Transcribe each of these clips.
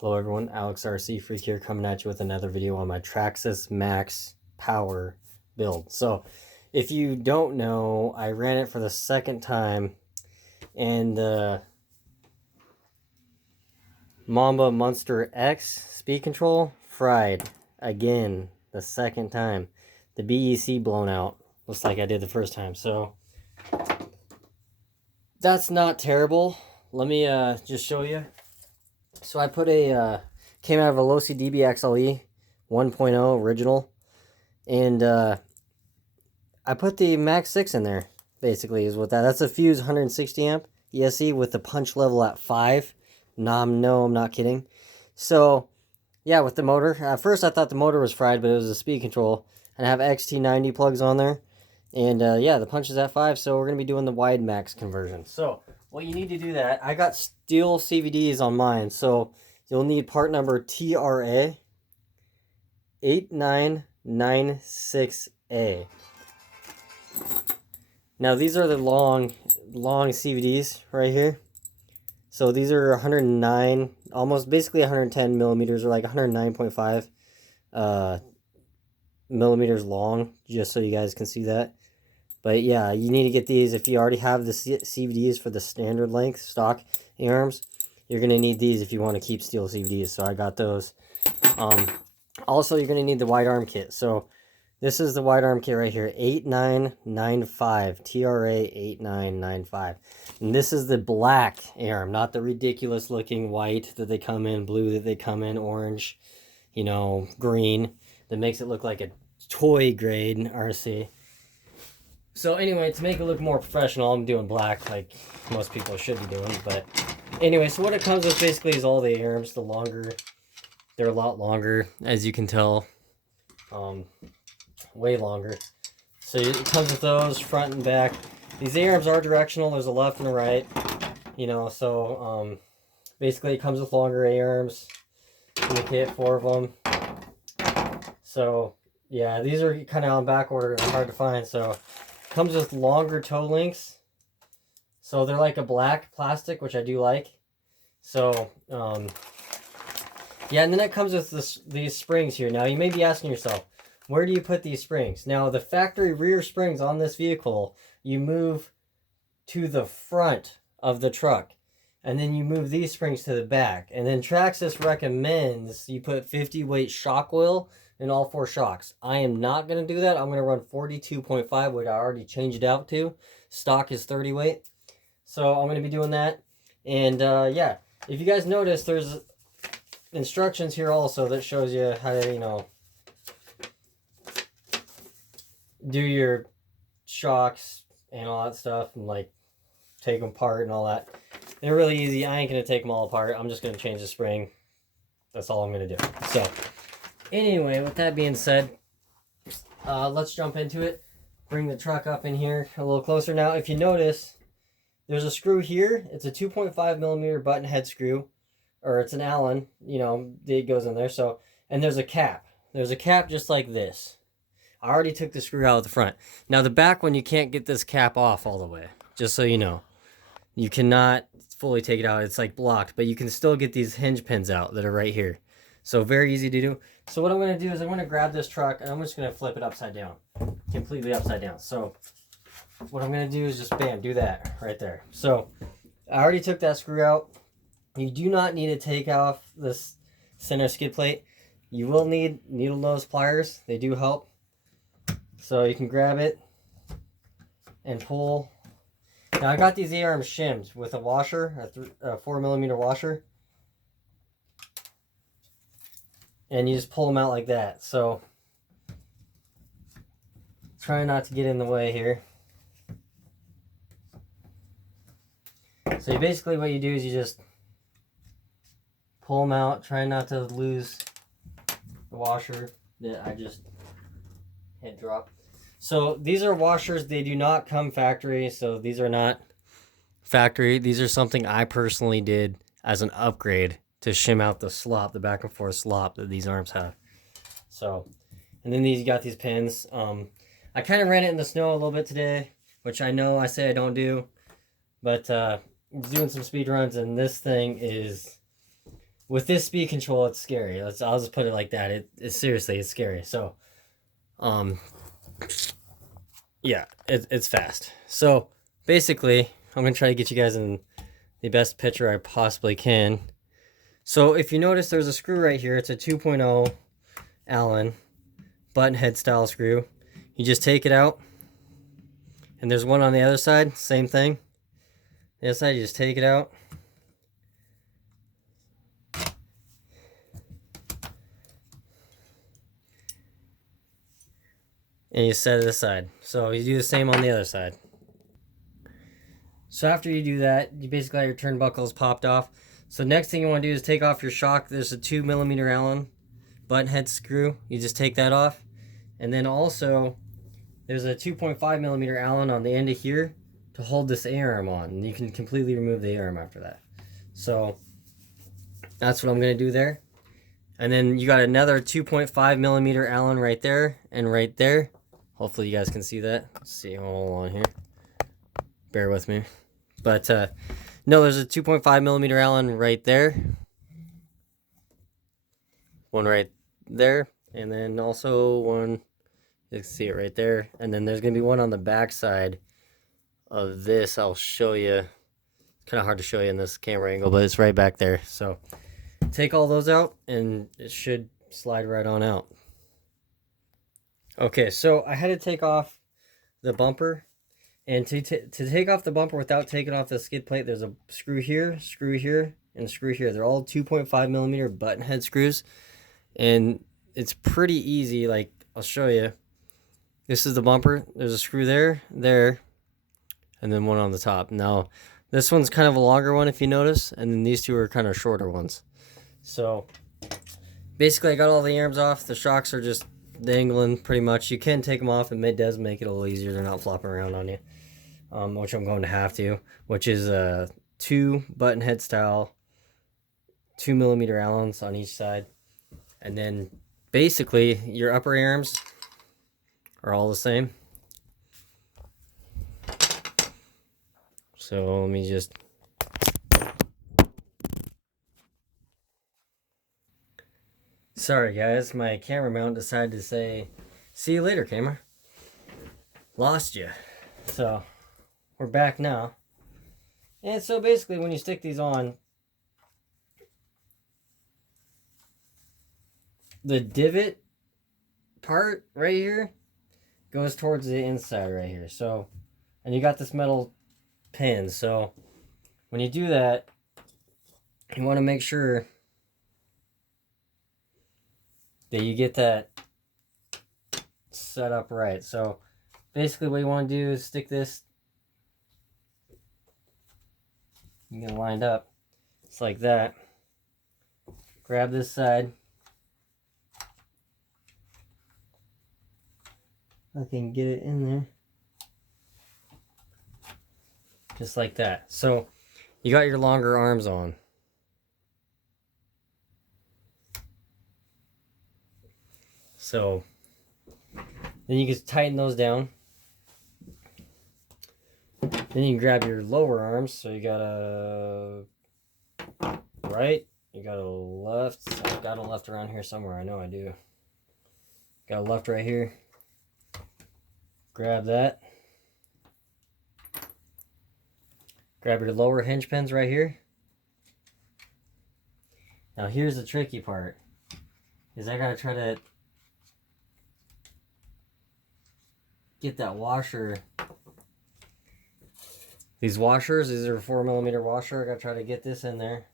Hello everyone, Alex RC Freak here, coming at you with another video on my Traxxas Maxx power build. So if you don't know, I ran it for the second time and the Mamba Monster X speed control fried again the second time. The BEC blown out, looks like I did the first time. So that's not terrible. Let me just show you. So I put came out of a Losi DB XLE 1.0 original, and I put the Maxx 6 in there, basically, is what that's a Fuse 160 amp ESC with the punch level at 5. No, I'm not kidding. So, yeah, with the motor, at first I thought the motor was fried, but it was a speed control, and I have XT90 plugs on there, and yeah, the punch is at 5, so we're going to be doing the wide max conversion. So, well, you need to do that. I got steel CVDs on mine, so you'll need part number TRA 8996A. Now these are the long CVDs right here. So these are 109, almost basically 110 millimeters, or like 109.5 millimeters long, just so you guys can see that. But yeah, you need to get these. If you already have the CVDs for the standard length stock arms, you're going to need these if you want to keep steel CVDs. So I got those. Also, you're going to need the wide arm kit. So this is the wide arm kit right here, 8995, TRA 8995. And this is the black arm, not the ridiculous looking white that they come in, blue that they come in, orange, you know, green, that makes it look like a toy grade RC. So anyway, to make it look more professional, I'm doing black like most people should be doing. But anyway, so what it comes with basically is all the arms, the longer. They're a lot longer, as you can tell. Way longer. So it comes with those, front and back. These arms are directional. There's a left and a right. You know, so basically it comes with longer arms in the kit, 4 of them. So yeah, these are kind of on back order and hard to find. So comes with longer toe links, so they're like a black plastic, which I do like. So yeah, and then it comes with these springs here. Now you may be asking yourself, where do you put these springs? Now the factory rear springs on this vehicle, you move to the front of the truck, and then you move these springs to the back. And then Traxxas recommends you put 50 weight shock oil in all 4 shocks. I am not going to do that. I'm going to run 42.5, which I already changed it out to. Stock is 30 weight. So I'm going to be doing that. And yeah, if you guys notice, there's instructions here also that shows you how to, you know, do your shocks and all that stuff, and like take them apart and all that. They're really easy. I ain't going to take them all apart. I'm just going to change the spring. That's all I'm going to do. So anyway, with that being said, let's jump into it. Bring the truck up in here a little closer. Now, if you notice, there's a screw here. It's a 2.5 millimeter button head screw, or it's an Allen, you know, it goes in there. So, and there's a cap. There's a cap just like this. I already took the screw out of the front. Now, the back one, you can't get this cap off all the way, just so you know. You cannot fully take it out. It's like blocked, but you can still get these hinge pins out that are right here. So very easy to do. So what I'm going to do is I'm going to grab this truck, and I'm just going to flip it upside down. Completely upside down. So what I'm going to do is just, bam, do that right there. So I already took that screw out. You do not need to take off this center skid plate. You will need needle nose pliers. They do help. So you can grab it and pull. Now I got these arms shimmed with a washer, a 4 millimeter washer. And you just pull them out like that. So try not to get in the way here. So basically what you do is you just pull them out. Try not to lose the washer that I just hit drop. So these are washers. They do not come factory. So these are not factory. These are something I personally did as an upgrade to shim out the slop, the back and forth slop that these arms have. So, and then you got these pins. I kind of ran it in the snow a little bit today, which I know I say I don't do, but doing some speed runs, and this thing is with this speed control, it's scary. I'll just put it like that. It's seriously, it's scary. So, yeah, it's fast. So basically, I'm gonna try to get you guys in the best picture I possibly can. So if you notice, there's a screw right here. It's a 2.0 Allen button head style screw. You just take it out, and there's one on the other side. Same thing. The other side, you just take it out. And you set it aside. So you do the same on the other side. So after you do that, you basically have your turnbuckles popped off. So next thing you want to do is take off your shock. There's a 2mm Allen button head screw. You just take that off. And then also, there's a 2.5mm Allen on the end of here to hold this A-arm on. And you can completely remove the A-arm after that. So that's what I'm going to do there. And then you got another 2.5mm Allen right there and right there. Hopefully you guys can see that. Let's see, hold on here. Bear with me. But no, there's a 2.5mm Allen right there. One right there. And then also one, you can see it right there. And then there's going to be one on the back side of this. I'll show you. It's kind of hard to show you in this camera angle, but it's right back there. So take all those out and it should slide right on out. Okay, so I had to take off the bumper, and to take off the bumper without taking off the skid plate, there's a screw here, and screw here. They're all 2.5mm button head screws, and it's pretty easy. Like, I'll show you. This is the bumper. There's a screw there, and then one on the top. Now, this one's kind of a longer one if you notice, and then these two are kind of shorter ones. So, basically I got all the arms off. The shocks are just dangling pretty much. You can take them off, and it does make it a little easier. They're not flopping around on you, which I'm going to have to, which is a 2 button head style 2mm Allens on each side. And then basically your upper arms are all the same. So let me just sorry guys, my camera mount decided to say, see you later, camera. Lost you. So, we're back now. And so basically when you stick these on, the divot part right here goes towards the inside right here. So, and you got this metal pin. So, when you do that, you want to make sure that you get that set up right. So basically what you want to do is stick this, you get it lined up, it's like that. Grab this side. I can get it in there. Just like that. So you got your longer arms on. So then you can tighten those down. Then you can grab your lower arms. So you got a right, you got a left. I've got a left around here somewhere. I know I do. Got a left right here. Grab that. Grab your lower hinge pins right here. Now here's the tricky part. Is I gotta try to get that washer. These washers, these are a 4mm washer. I gotta try to get this in there.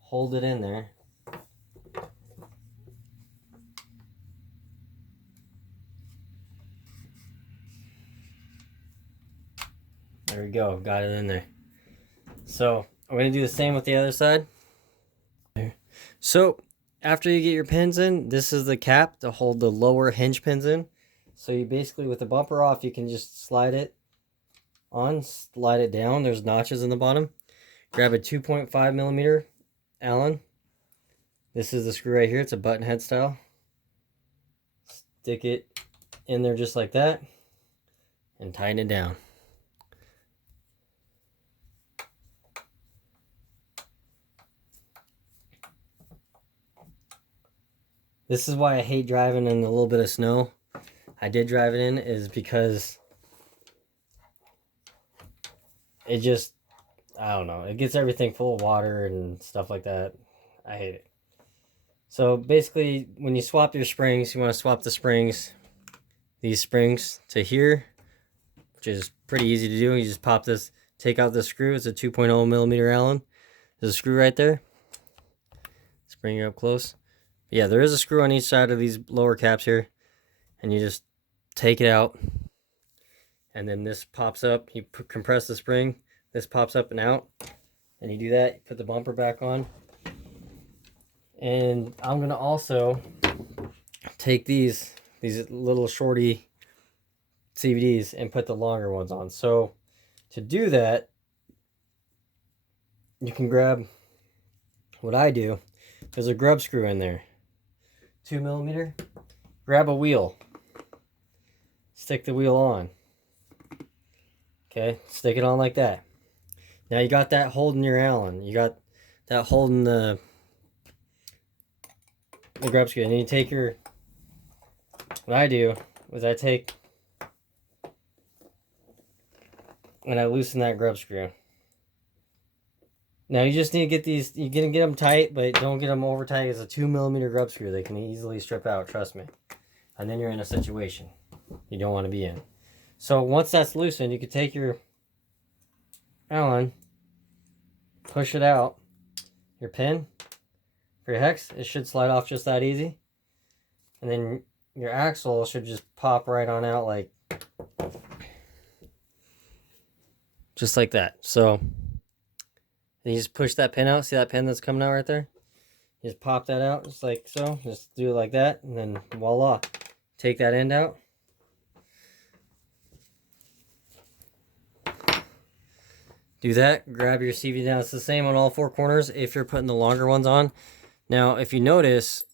Hold it in there. There we go, got it in there. So I'm gonna do the same with the other side. So after you get your pins in, this is the cap to hold the lower hinge pins in. So you basically, with the bumper off, you can just slide it on, slide it down. There's notches in the bottom. Grab a 2.5mm Allen. This is the screw right here. It's a button head style. Stick it in there just like that and tighten it down. This is why I hate driving in a little bit of snow. I did drive it in is because it just, I don't know, it gets everything full of water and stuff like that. I hate it. So basically, when you swap your springs, you want to swap the springs, these springs to here, which is pretty easy to do. You just pop this, take out the screw. It's a 2.0 millimeter Allen. There's a screw right there. Let's bring it up close. Yeah, there is a screw on each side of these lower caps here. And you just take it out. And then this pops up. You compress the spring. This pops up and out. And you do that. You put the bumper back on. And I'm going to also take these little shorty CVDs and put the longer ones on. So to do that, you can grab what I do. There's a grub screw in there, 2 millimeter. Grab a wheel, stick the wheel on. Okay, stick it on like that. Now you got that holding your Allen. You got that holding the grub screw. And then you take your, what I do is I take and I loosen that grub screw. Now you just need to get these, you can get them tight, but don't get them over tight. It's a 2 millimeter grub screw. They can easily strip out, trust me. And then you're in a situation you don't want to be in. So once that's loosened, you can take your Allen, push it out, your pin for your hex, it should slide off just that easy. And then your axle should just pop right on out like, just like that. So then you just push that pin out. See that pin that's coming out right there? You just pop that out just like so. Just do it like that. And then voila. Take that end out. Do that. Grab your CV. Now it's the same on all four corners if you're putting the longer ones on. Now if you notice,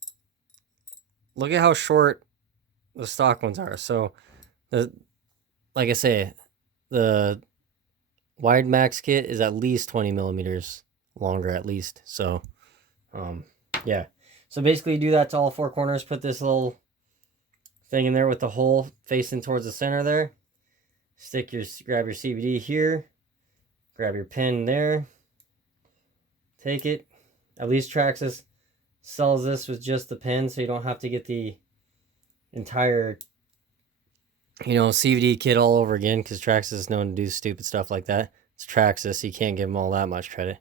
look at how short the stock ones are. So, like I say, the wide Maxx kit is at least 20 millimeters longer at least. So, yeah. So basically you do that to all four corners. Put this little thing in there with the hole facing towards the center there. Grab your CVD here. Grab your pin there. Take it. At least Traxxas sells this with just the pin, so you don't have to get the entire, CVD kit all over again, because Traxxas is known to do stupid stuff like that. It's Traxxas, so you can't give them all that much credit.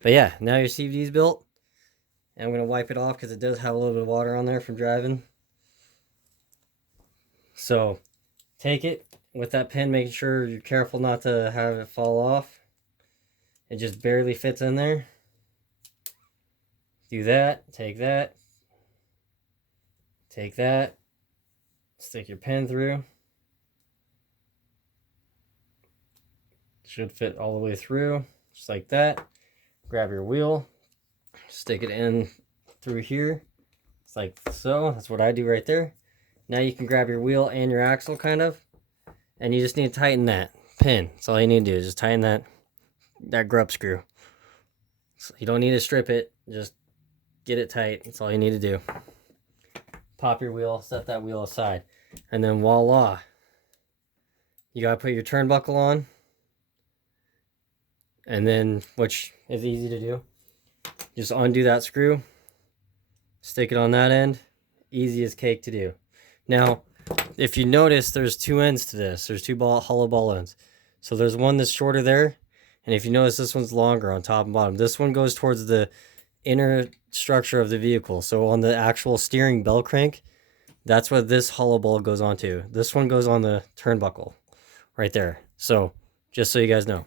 But yeah, now your CVD is built. And I'm going to wipe it off because it does have a little bit of water on there from driving. So, take it with that pin, making sure you're careful not to have it fall off. It just barely fits in there. Do that, take that, stick your pin through. Should fit all the way through, just like that. Grab your wheel, stick it in through here. It's like so. That's what I do right there. Now you can grab your wheel and your axle kind of, and you just need to tighten that pin. That's all you need to do, is just tighten that grub screw. So you don't need to strip it, just get it tight. That's all you need to do. Pop your wheel, set that wheel aside, and then voila. You gotta put your turnbuckle on, and then, which is easy to do, just undo that screw, stick it on that end. Easy as cake to do. Now, if you notice, there's two ends to this. There's two hollow ball ends. So there's one that's shorter there, and if you notice, this one's longer on top and bottom. This one goes towards the inner structure of the vehicle. So on the actual steering bell crank, that's what this hollow ball goes onto. This one goes on the turnbuckle right there. So just so you guys know.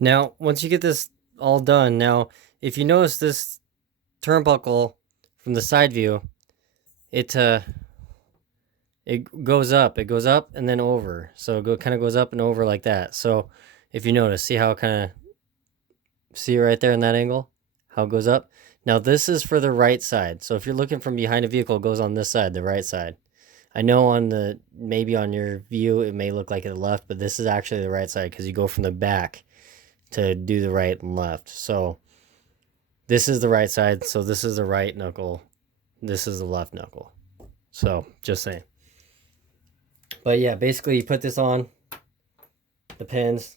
Now, once you get this all done, now if you notice this turnbuckle from the side view, it goes up. It goes up and then over. So it kind of goes up and over like that. So if you notice, see how it kind of, see right there in that angle, how it goes up. Now this is for the right side. So if you're looking from behind a vehicle, it goes on this side, the right side. I know on maybe on your view it may look like the left, but this is actually the right side because you go from the back to do the right and left. So This is the right side, so this is the right knuckle. This is the left knuckle. So, just saying. But yeah, basically you put this on the pins,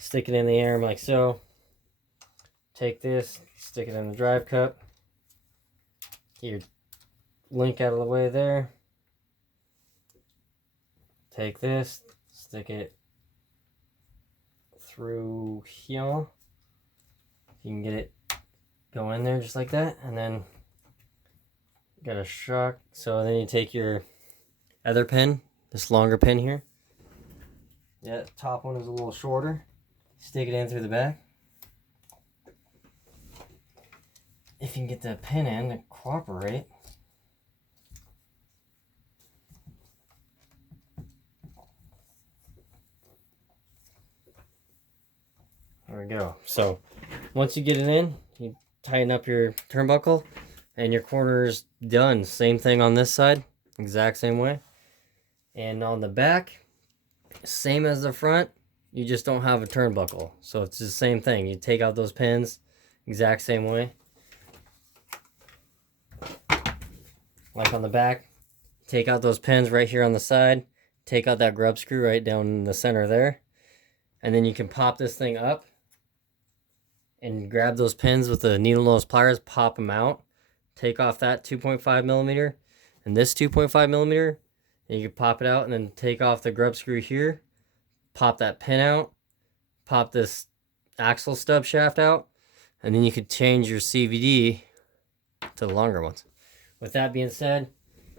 stick it in the arm like so. Take this, stick it in the drive cup. Get your link out of the way there. Take this, stick it through here. You can get it go in there just like that, and then got a shock. So then you take your other pin, this longer pin here. Yeah, top one is a little shorter. Stick it in through the back. If you can get the pin in to cooperate. There we go. So once you get it in, you tighten up your turnbuckle and your corner is done. Same thing on this side, exact same way. And on the back, same as the front, you just don't have a turnbuckle. So it's the same thing. You take out those pins, exact same way. Like on the back, take out those pins right here on the side, take out that grub screw right down in the center there, and then you can pop this thing up and grab those pins with the needle nose pliers, pop them out, take off that 2.5 millimeter and this 2.5 millimeter, and you can pop it out and then take off the grub screw here, pop that pin out, pop this axle stub shaft out, and then you could change your CVD to the longer ones. With that being said,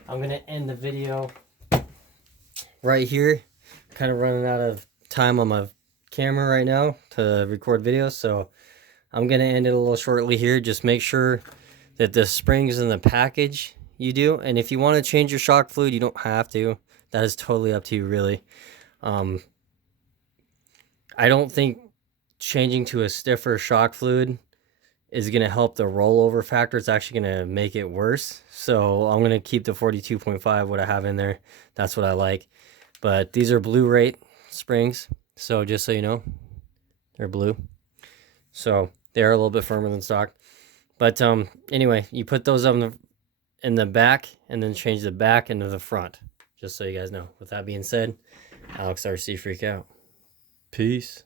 I'm going to end the video right here. Kind of running out of time on my camera right now to record videos, so I'm going to end it a little shortly here. Just make sure that the springs in the package you do. And if you want to change your shock fluid, you don't have to. That is totally up to you, really. I don't think changing to a stiffer shock fluid is going to help the rollover factor. It's actually going to make it worse. So I'm going to keep the 42.5, what I have in there. That's what I like. But these are blue rate springs. So just so you know, they're blue. So they're a little bit firmer than stock. But anyway, you put those on in the back and then change the back into the front. Just so you guys know. With that being said, Alex RC Freak out. Peace.